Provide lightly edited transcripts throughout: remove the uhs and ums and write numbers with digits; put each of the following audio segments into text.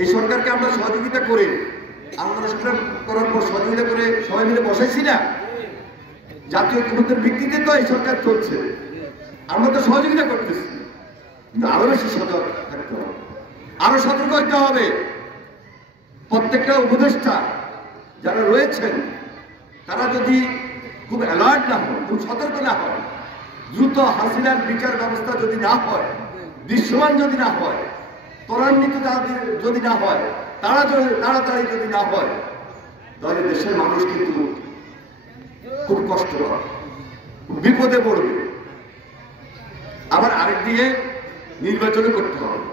এই সরকারকে আমরা সহযোগিতা করে আন্দোলন সংগ্রাম করার পর সহযোগিতা করে সবাই মিলে বসাইছি না, জাতীয় ঐক্যমত্যের ভিত্তিতে তো এই সরকার চলছে, আমরা তো সহযোগিতা করতেছি, কিন্তু আরো বেশি সতর্ক থাকতে হবে, আরো সতর্ক হতে হবে। প্রত্যেকটা উপদেষ্টা যারা রয়েছেন তারা যদি খুব অ্যালার্ট না হয়, খুব সতর্ক না হয়, দ্রুত হাসিনার বিচার ব্যবস্থা যদি না হয়, দৃশ্যমান যদি না হয়, ত্বরান্বিত যদি না হয়, তাড়াতাড়ি যদি না হয়, তাহলে দেশের মানুষ কিন্তু খুব কষ্ট পাবে, বিপদে পড়বে। আবার আরেক দিকে নির্বাচনও করতে হবে।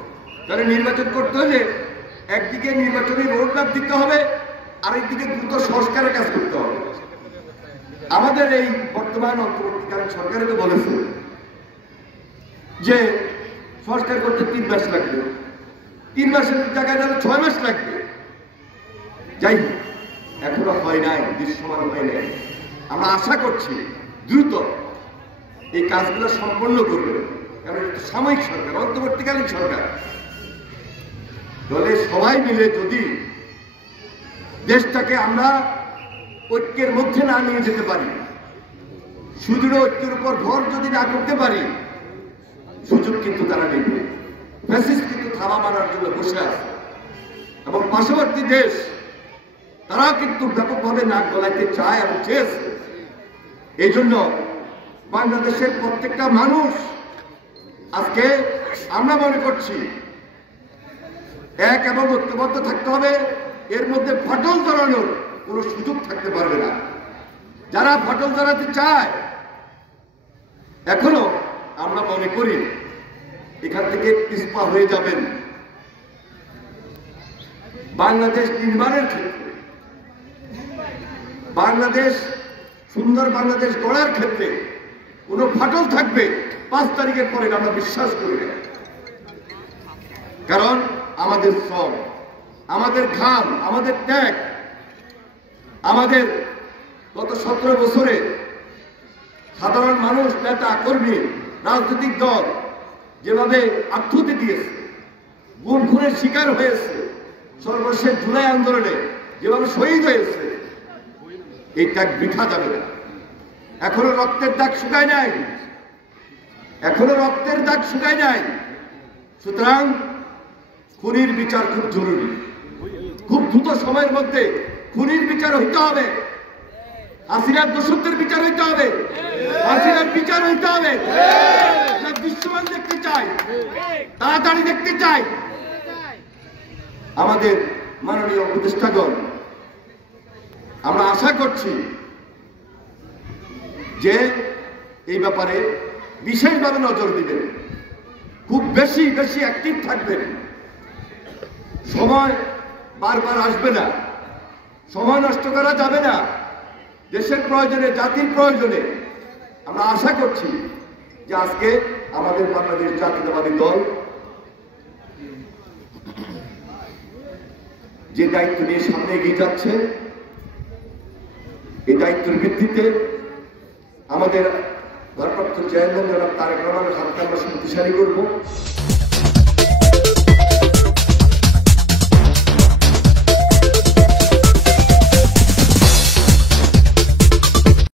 তাহলে নির্বাচন করতে হলে একদিকে নির্বাচনী রোডম্যাপ দিতে হবে, আরেকদিকে দ্রুত সংস্কারের কাজ করতে হবে। আমাদের এই বর্তমান অন্তর্বর্তীকালীন সরকারে তো বলেছে যে সংস্কার করতে 3 মাস লাগবে, 3 মাসের জায়গায় তাহলে 6 মাস লাগবে। যাই হোক, এখনো হয় নাই, দৃশ্যমান হয় নাই। আমরা আশা করছি দ্রুত এই কাজগুলো সম্পন্ন করবে, কারণ এটা সাময়িক সরকার, অন্তর্বর্তীকালীন সরকার। দলে সবাই মিলে যদি দেশটাকে আমরা ঐক্যের মধ্যে না নিয়ে যেতে পারি, সুদৃঢ় ঐক্যের উপর ভর যদি না করতে পারি, সুযোগ কিন্তু তারা নেবে। ফ্যাসিস্ট কিন্তু থাবা মারার জন্য বসে আছে, এবং পার্শ্ববর্তী দেশ তারাও কিন্তু ব্যাপকভাবে নাক গলাইতে চায় এবং চেয়েছে। এই জন্য বাংলাদেশের প্রত্যেকটা মানুষ আজকে আমরা মনে করছি এক এবং ঐক্যবদ্ধ থাকতে হবে। এর মধ্যে ফাটল ধরানোর কোনো সুযোগ থাকতে পারবে না। যারা ফাটল ধরাতে চায়, এখনো আমরা মনে করি এখান থেকে পিছপা হয়ে যাবেন। বাংলাদেশ নির্মাণের ক্ষেত্রে, বাংলাদেশ সুন্দর বাংলাদেশ গড়ার ক্ষেত্রে কোনো ফাটল থাকবে 5 তারিখের পরে আমরা বিশ্বাস করি না। কারণ আমাদের শ্রম, আমাদের ঘাম, আমাদের ত্যাগ, আমাদের গত 17 বছরে সাধারণ মানুষ, নেতা কর্মী, রাজনৈতিক দল যেভাবে আত্মহত্যা দিয়েছে, গুম খুনের শিকার হয়েছে, সর্বশেষ জুলাই আন্দোলনে যেভাবে শহীদ হয়েছে, এই ত্যাগ বৃথা যাবে না। এখনো রক্তের দাগ শুকায় নাই, এখনো রক্তের দাগ শুকায় নাই। সুতরাং খুনির বিচার খুব জরুরি, খুব দ্রুত সময়ের মধ্যে খুনির বিচার হইতে হবে, হাসিনার দোষকদের বিচার হইতে হবে, হাসিনার বিচার হইতে হবে। দৃশ্যমান দেখতে চাই, তাড়াতাড়ি দেখতে চাই। আমাদের মাননীয় উপদেষ্টাগণ, আমরা আশা করছি যে এই ব্যাপারে বিশেষভাবে নজর দিবেন, খুব বেশি অ্যাক্টিভ থাকবেন। সময় বারবার আসবে না, সময় নষ্ট করা যাবে না। দেশের প্রয়োজনে, জাতির প্রয়োজনে আমরা আশা করছি যে আজকে আমাদের বাংলাদেশ জাতীয়তাবাদী দল যে দায়িত্ব নিয়ে সামনে এগিয়ে যাচ্ছে, এই দায়িত্বের ভিত্তিতে আমাদের ভারপ্রাপ্ত চেয়ারম্যান জনাব তারেক রহমানের হাতকে আমরা শক্তিশালী করব।